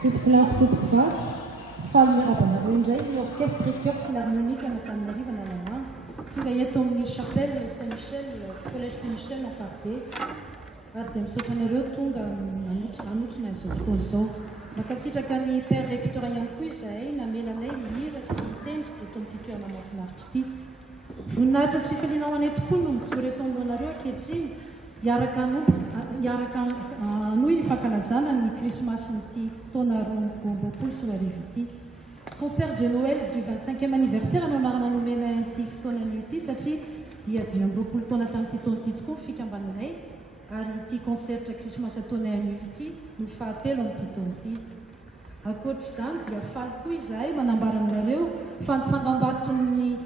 Place Toupra, Falmer Abanarundjay, l'orchestre et chœur philharmonique à Natanarive en Allemagne, qui va y être au chapelle Saint-Michel, collège Saint-Michel en Parté, Ardem Sotanero, Tunga, Anutina Softoso, Makasitraka ny père recteur ihany koa izay namelanay hira sy tendry eto amin'ity toerana mahafinaritra ity. Voninahitra sy fifalianao tokoa no mijoro eto alohanareo ankehitriny hiaraka anohy ny fankalazana ny krismasyn'ity taona roapolo sy roa arivo ity. Concert de Noël du 25e anniversaire no anarana nomena ity fotoanan'io ity satria dia 20 taona tamin'ity taona ity tokoa ny fikambananay. Ary ity concertra krismasy ataonay anio ity no fahatelo amin'ity taona ity. Ankoatr'izany dia faly koa izahay manambara aminareo fa nitsangambaton'ny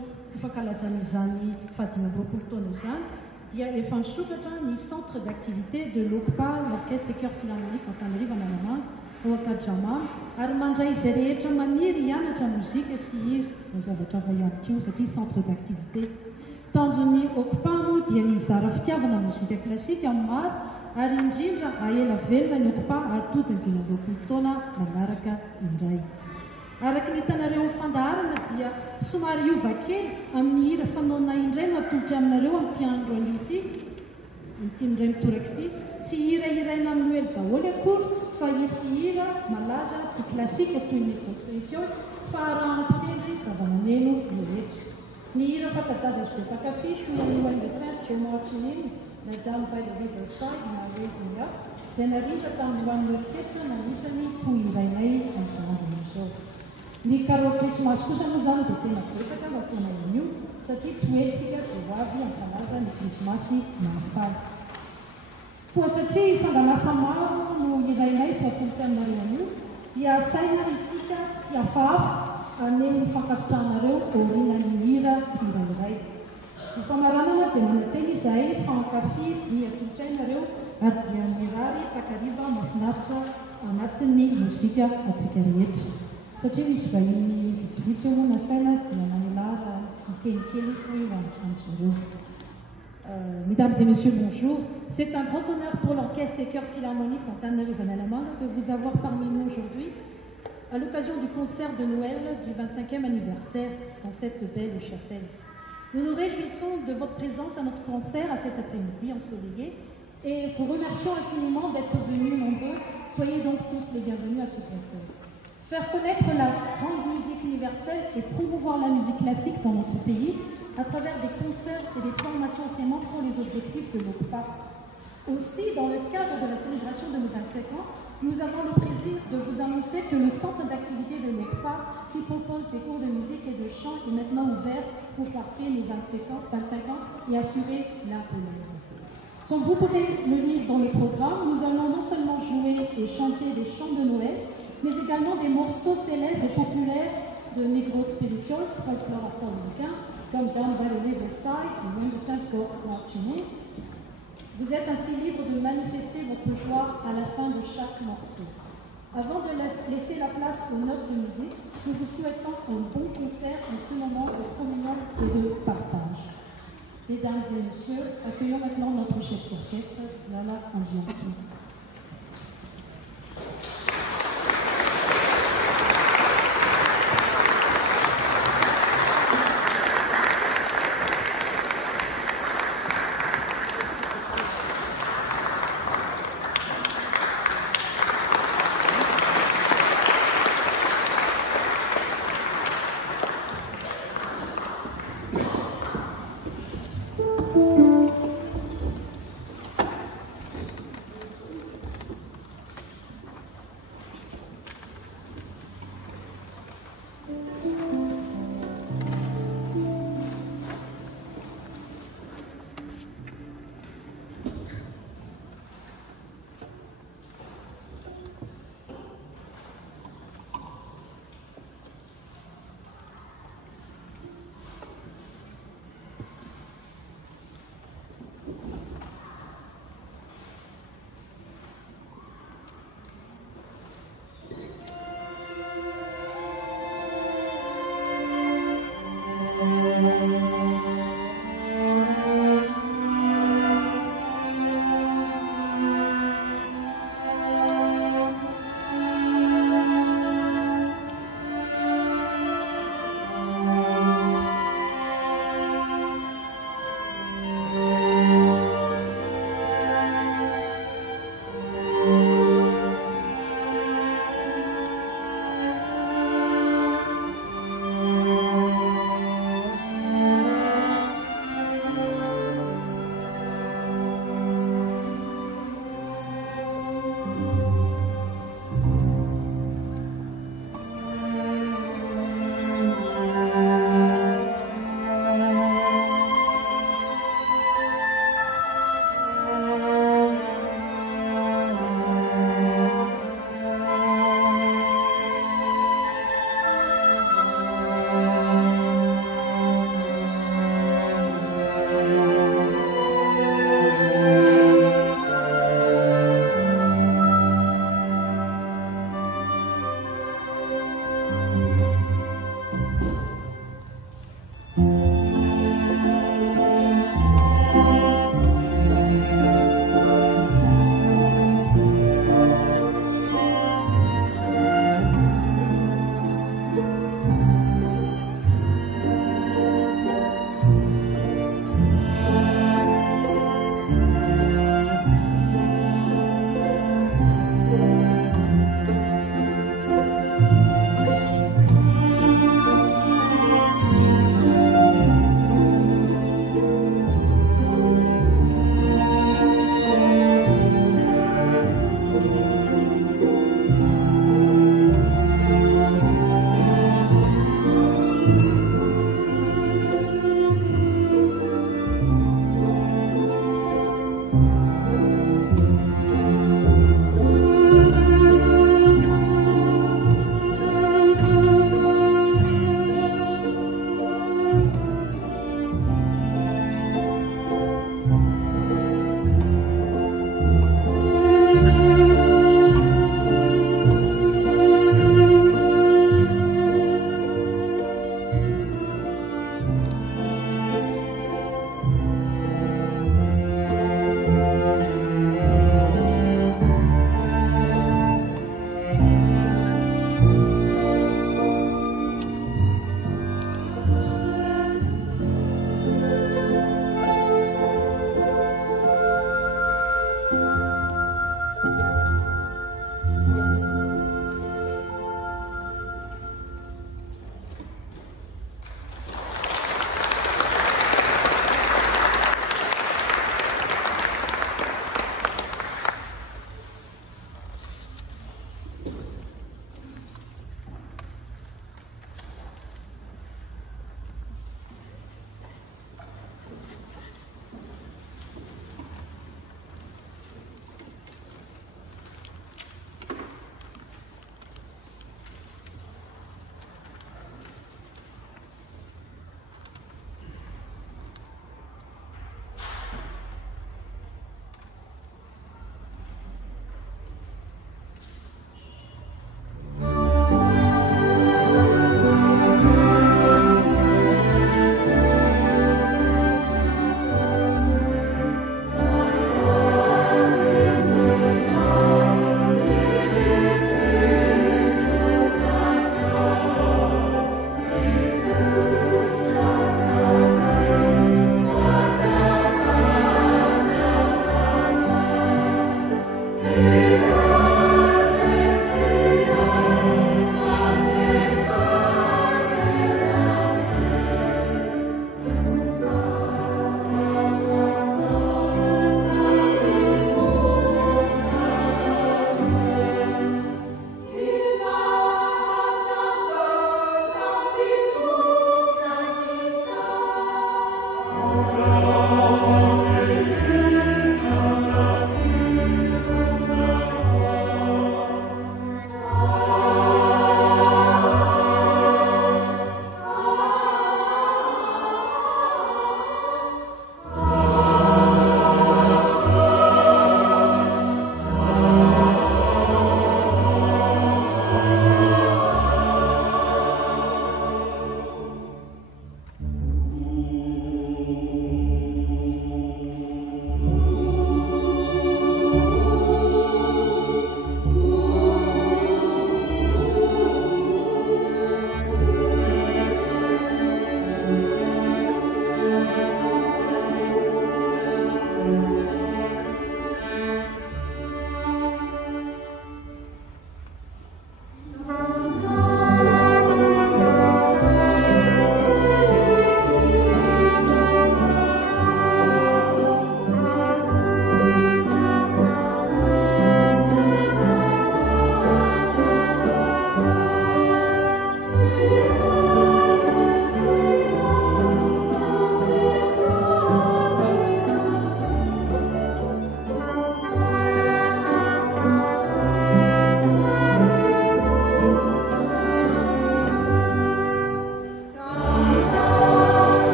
fankalazana izany faha-20 taona izany dia efa nisokatra ny centre d'activité de l'OCPA, l'orchestre et chœur philharmonique Antananarivo en Allemagne, ao Akajamana, ary mandray izay rehetra maniry hianatra mozika sy hira no zavatra ihany koa satria centre d'activité. Tanjon'ny OCPA moa dia mizara fitiavana mozika klasika amin'ny maro ary indrindra ahela velona ny OCPA atody ny 20 taona manaraka indray. Araka ny hitanareo fandaharana dia somary iova kely amin'ny hira fanaona indray no atolotra aminareo amin'ity andro anio ity, ity indray mitoraka ity, tsy hira iraina amin'ny Noël daholo akory fa hisy hira malaza tsy klasika toy ny gospel fa araham-pitendry zava-maneno rehetra. Ny hira fatadaza sy be mpakafy toy ny Noël de Sainte Joe Martinelli, na Down by the Riverside na Raising Up, izay narindra tamin'ny hoan'ny orchestra na anisany ho irainay amin'izao andro izao. Ny carol krismasy kosa moa zany dia tena betsaka mba taona anio satria tsy hoentsika dia avy ankalaza ny krismasy mahafaly. Koa satria isanganasa maro no irainay sy atolotra aminareo anio dia saina isika tsy hafahafa aneny fankasitrahanareo aorianan'ny hira tsy irairay. Ny famaranana dia manantena izahay fankafy sy atolotrainareo ary dia mirary takariva mahafinaritra anatin'ny mozika atsika rehetra. Satria misy vahiny vitsivitsy eo moa nasaina dia manelara miteny kely foy amin'izareo. Mesdames et messieurs, bonjour. C'est un grand honneur pour l'orchestre et chœur philharmonique Antananarivo en Allemagne de vous avoir parmi nous aujourd'hui à l'occasion du concert de Noël du 25e anniversaire dans cette belle chapelle. Nous nous réjouissons de votre présence à notre concert à cet après-midi ensoleillé et vous remercions infiniment d'être venus nombreux. Soyez donc tous les bienvenus à ce concert. Faire connaître la grande musique universelle et promouvoir la musique classique dans notre pays à travers des concerts et des formations enseignantes sont les objectifs de l'OCPA. Aussi, dans le cadre de la célébration de nos 25 ans, nous avons le plaisir de vous annoncer que le centre d'activité de l'OCPA, qui propose des cours de musique et de chant, est maintenant ouvert pour marquer les 25 ans et assurer l'impunité. Comme vous pouvez le lire dans le programme, nous allons non seulement jouer et chanter des chants de Noël, mais également des morceaux célèbres et populaires de Negro Spirituals, folklore afro-américain, comme Down by the Riverside ou When the Saints Go Marching. Vous êtes ainsi libre de manifester votre joie à la fin de chaque morceau. Avant de laisser la place aux notes de musique, nous vous souhaitons un bon concert en ce moment de communion et de partage. Mesdames et messieurs, accueillons maintenant notre chef d'orchestre, Lala Angianti.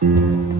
Don't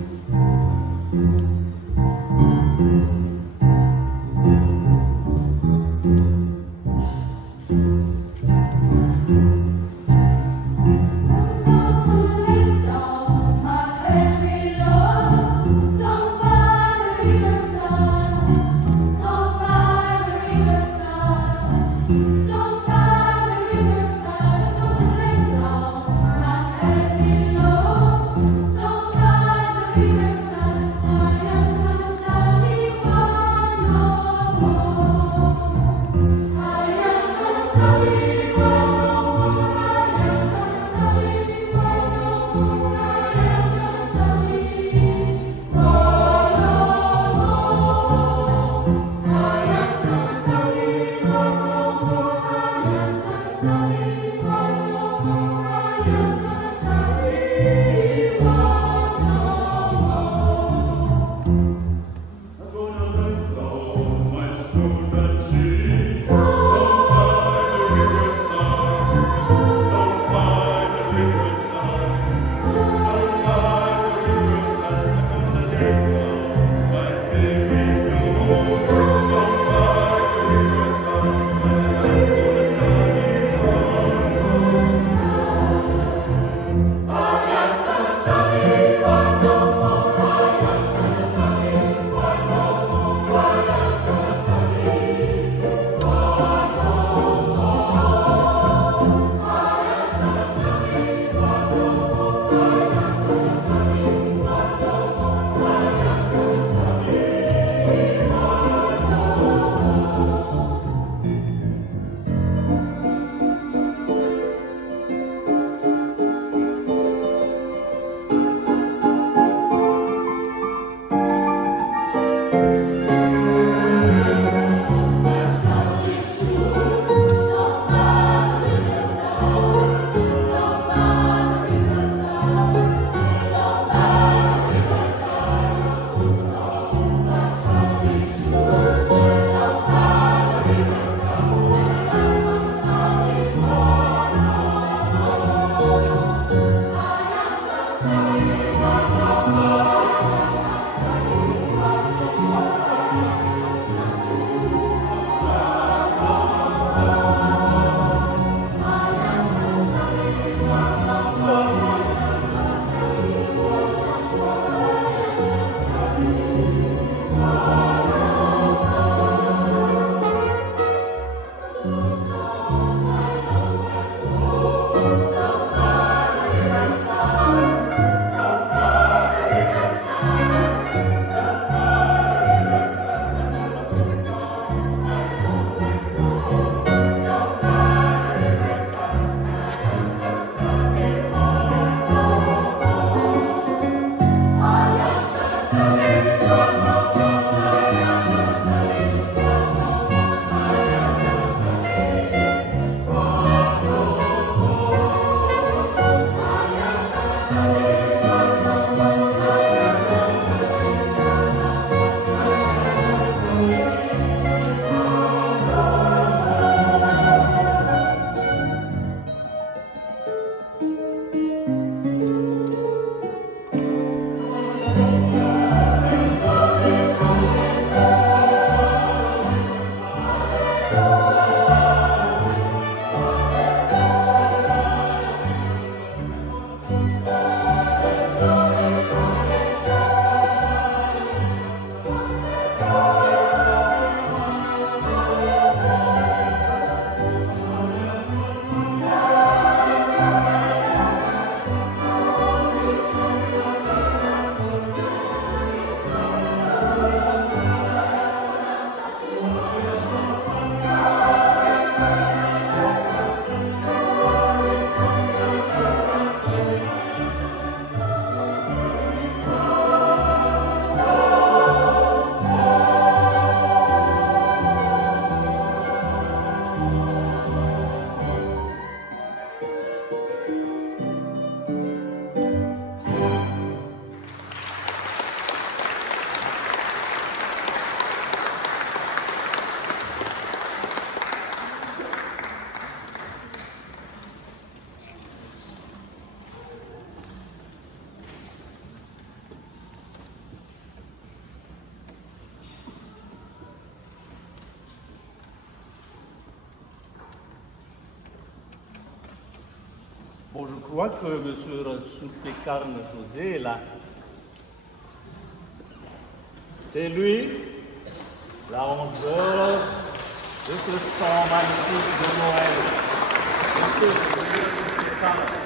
Bon, je crois que M. Sulpicarne José est là. C'est lui, l'arrangeur de ce chant magnifique de Noël. Monsieur Sulpicarne.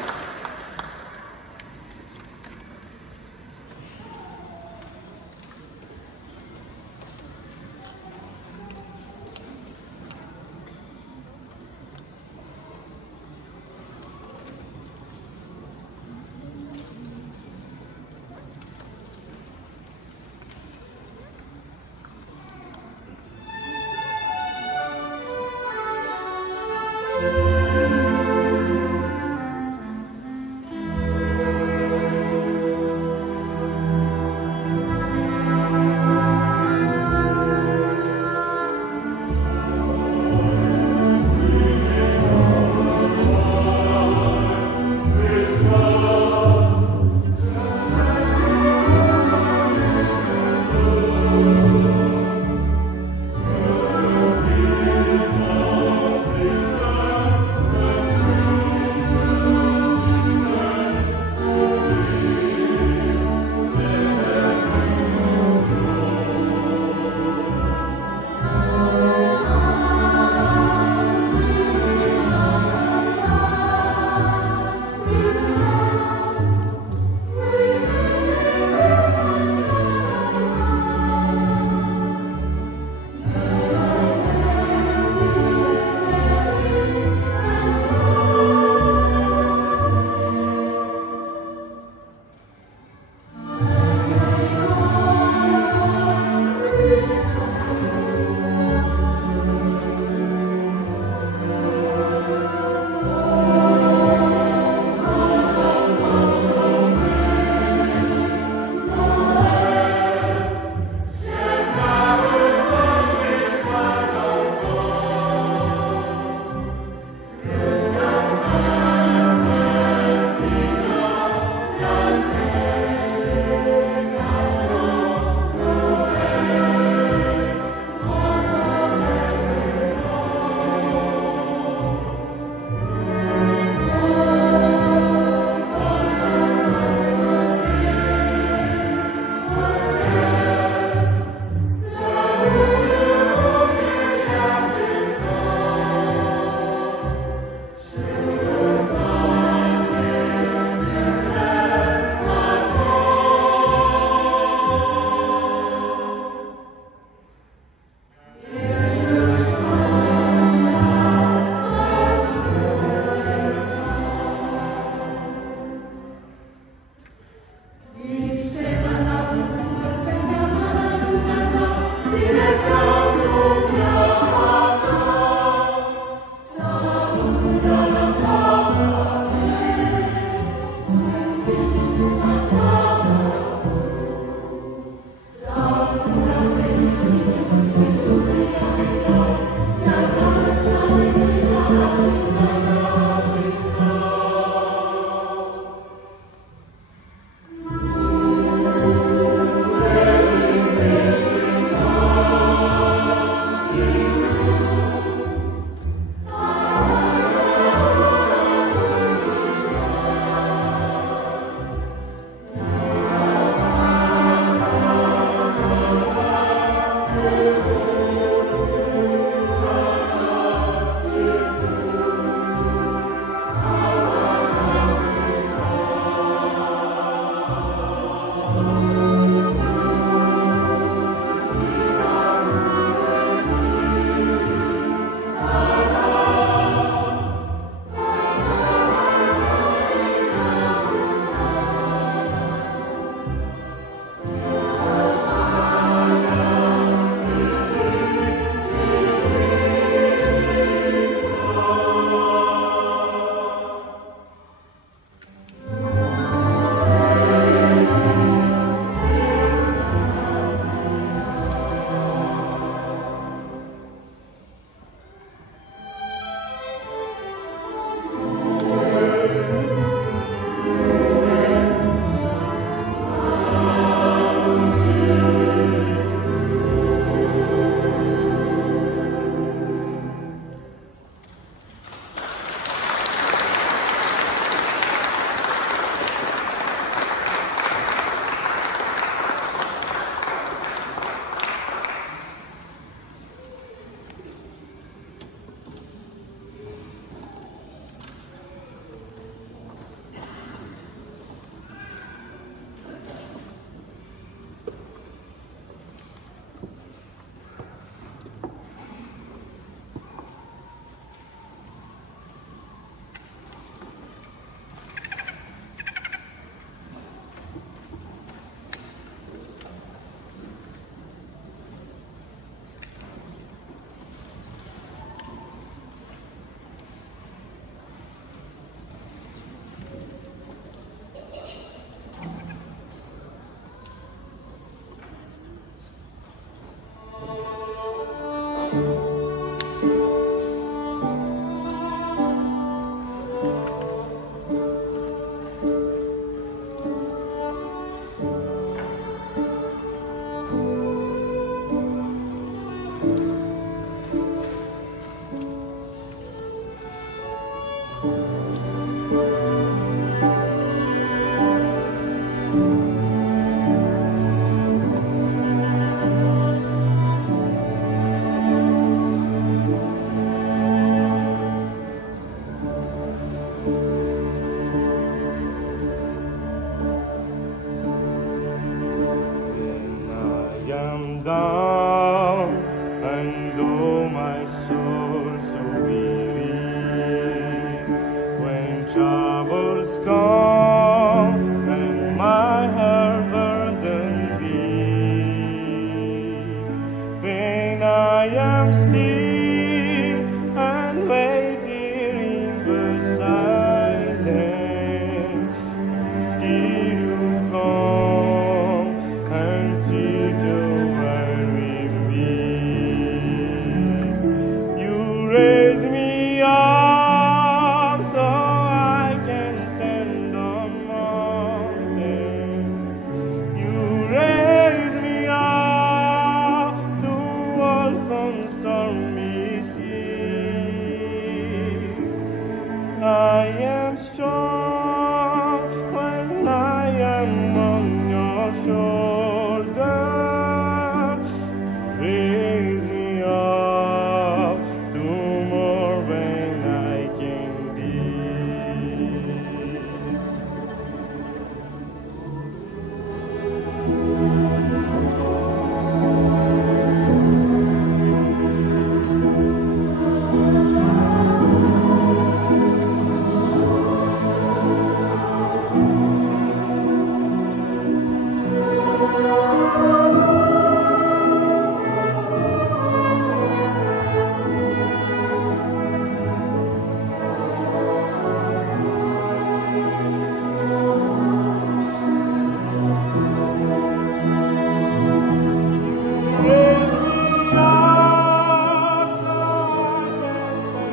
is come, and my heart burdened be. When I am still and waiting in the silence, till you come and sit over with me. You raise me up so I can stand on mountain. You raise me up to walk on stormy sea. I am strong when I am on your shoulder. Raise me up to more than I can be. Raise me up so I can stand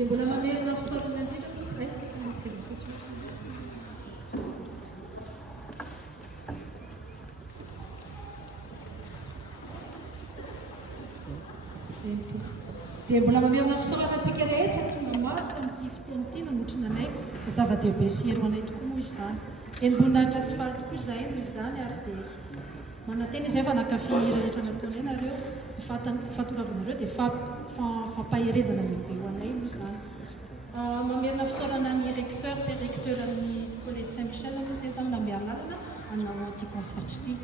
Dia mbola mamerina fisaorana indrindra tompoko présentation sy dia mbola mamerina fisaorana antsika rehetra tonga maro tamin'ity fotoana ity namotrina anay fa zava-dehibe sy hero anay tokoa moa izany. Eniboninahitra asfaly tokoa izahay noho izany ary dia manantena izay fa nakafihira rehetra nataonay nareo fahatongavanareo dia fampaherezana lehibe ho anay moa izany. Mamerina fisaorana ny recteur pe recteur amin'ny collège Saint-Michel moa izay zany namialalana hanao an'ity concert ity.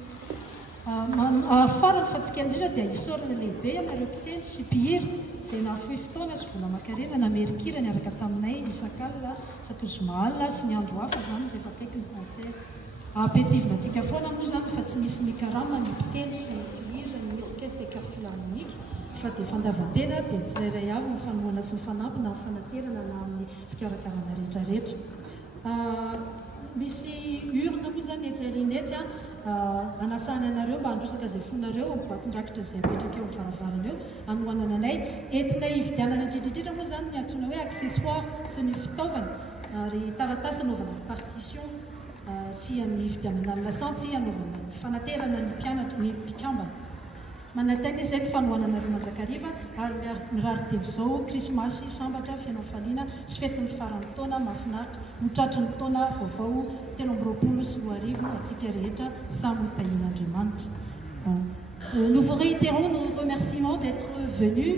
Farany fatsika indrindra dia isaorana lehibe anareo mpitendry sy mpihira izay nafohy fotoana sy vola makarena namerikira niaraka taminay isakalina sakosomaalina sy ny andro hafa zany rehefa akaiky ny concert. Ampiatsivina antsika foana moa zany fa tsy misy mikarama ny mpitendry sy ny mpihira ny orchestre et chœur philharmonique fa dia fandavan-tena dia tsirairay avy ny fanoana sy ny fanampy na ny fanaterana na amin'ny fikarakarana rehetrarehetra. Misy urne moa zany etsairinetsy anasana anareo mba handrosaka izay fonareo amin'ny boatin-drakitra izay apetraka eo amin'ny varavarana eo anohanana anay entina hividianana indrindrindrindra moa zany ny antsoina hoe accessoire sy ny fitaovana ary taratasy anaovana partition sy amin'ny hividianana ny lasantsy sy anaovana ny fanaterana ny mpianatra ny mpikambana. Manantena izay ny fanohanana anareo mandrakariva ary mirary teny izao krismasy sambatra fianam-faliana sy fetin'ny faran'ny taona mahafinaritra mitratry ny taona vaovao 20 sy 20 antsika rehetra samy tahin'Andriamanitra. Nous vous réitérons nos remerciements d'être venus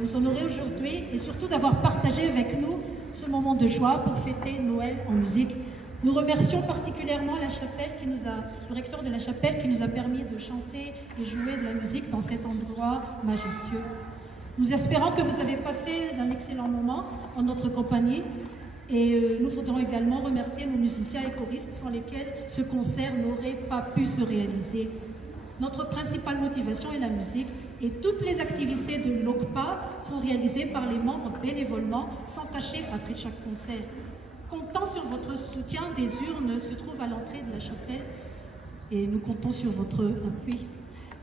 nous honorer aujourd'hui et surtout d'avoir partagé avec nous ce moment de joie pour fêter Noël en musique. Nous remercions particulièrement la chapelle le recteur de la chapelle qui nous a permis de chanter et jouer de la musique dans cet endroit majestueux. Nous espérons que vous avez passé un excellent moment en notre compagnie et nous voudrons également remercier nos musiciens et choristes sans lesquels ce concert n'aurait pas pu se réaliser. Notre principale motivation est la musique et toutes les activités de l'OCPA sont réalisées par les membres bénévolement sans cacher après chaque concert. Comptant sur votre soutien, des urnes se trouvent à l'entrée de la chapelle et nous comptons sur votre appui.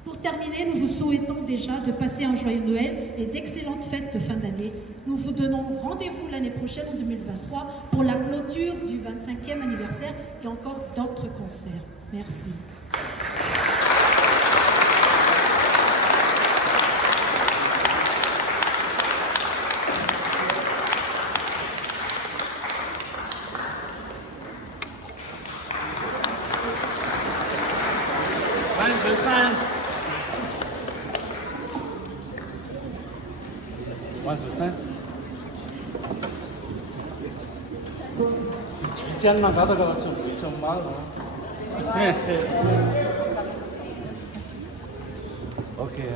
Pour terminer, nous vous souhaitons déjà de passer un joyeux Noël et d'excellentes fêtes de fin d'année. Nous vous donnons rendez-vous l'année prochaine en 2023 pour la clôture du 25e anniversaire et encore d'autres concerts. Merci. 짠나 가다가 좀 많아. 오케이.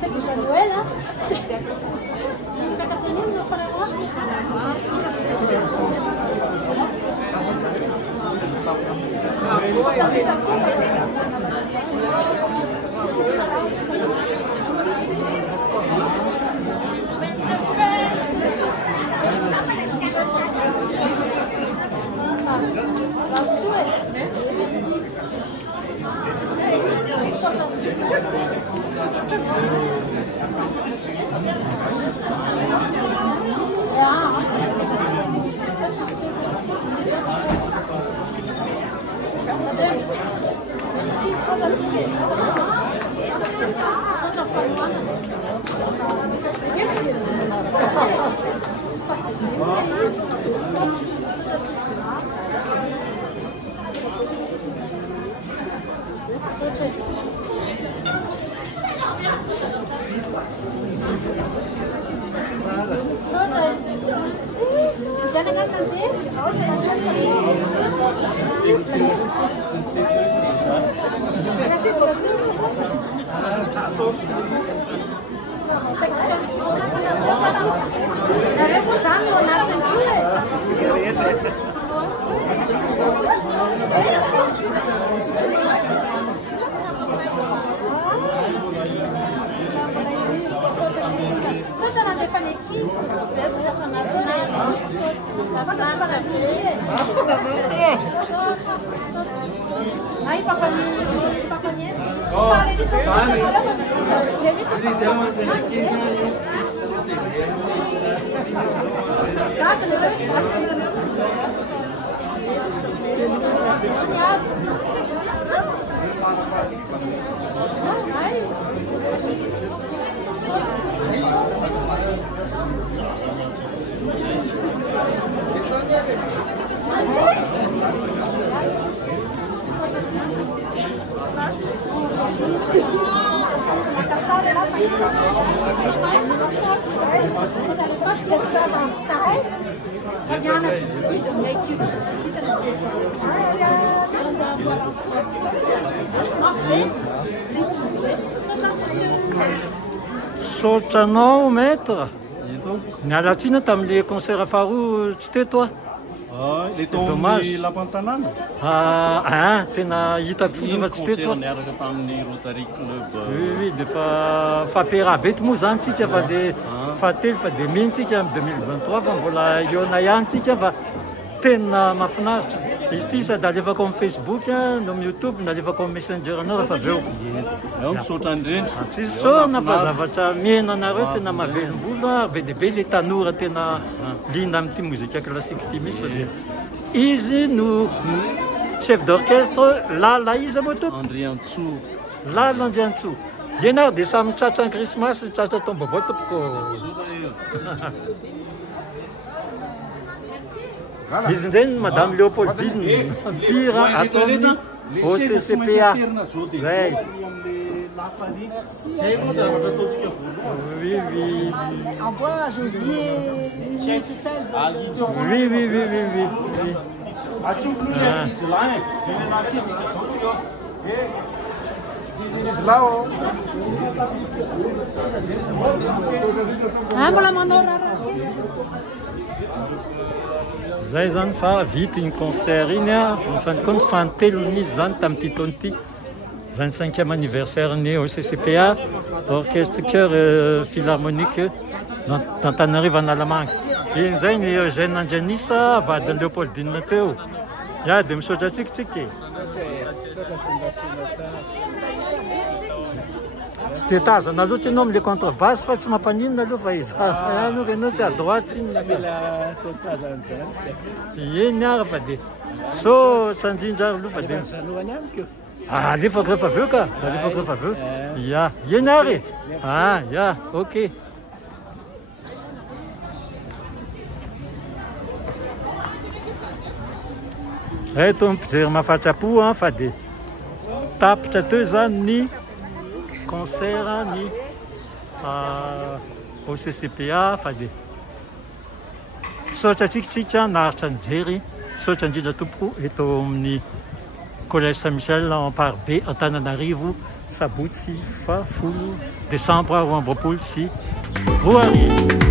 C'est pour Noël, hein? Aí, papai, Saotranao maître. Miala tsiny tamin'le concert faharoa tsy teto a. Le dommage Lapantanana. Tena hitako fotsiny fa tsy teto. Niaraka tamin'ny Rotary Club. Oui, defa fampiaraha be moa zany tsika fa de fahatelo fa de mihintsika amin'ny 2023 fa mbola iona ihany tsika fa tena mahafinaritra. Izy ity sady alefako amin'ny Facebook no amin'ny YouTube na alefako amin'ny Messenger anao rehefa avy eo. Eo misaotra indrindra. Tsisy tsaona fa zavatra miaina anareo tena mahavelom-bolo be dia be le tanora tena liana amin'ity mozika klasika ity misy fa dia izy no chef d'orchestre Lala izy moa to Andriantsoa. Lala Andriantsoa. Ianao dia samy tratran'ny Krismasy tratra taom-baovao tompoko. Izy indray Madame Léopoldine Mpira atao amin'ny OCCPA. Zay. Oui, oui. Envoie Josier, tout ça. Oui. Mbola manao rara. Zay zany fa vita iny concert iny mifanikoa fantelon'izy zany tamin'ity taona ity 25e anniversaire ny OCCPA orchestre chœur philharmonique d'Antananarivo Analamanga. Iny zay ny Eugène Andrianisa vadin'i Léopoldine teo. Ya dia misaotra tsikitsika. Tsy dia tazana loatra ianao amin'ilay contrebasse fa tsy mampanino aloha fa izy anao ianao tsy à droite iny. Eny ara fa dia saotra indrindra ary aloha fa dia alefako rehefa avy eo ka, alefako rehefa avy eo. Ya, eny ary. Ya, ok. Reto mipijery mahafatra-po fa dia tapitra teo zany ny concert ni au CCPA fade sotra tsika naharitra ny jery sotra indrindra tompo eto amin'ny collège Saint-Michel Amparobe Antananarivo sabotsy 10 décembre 2024.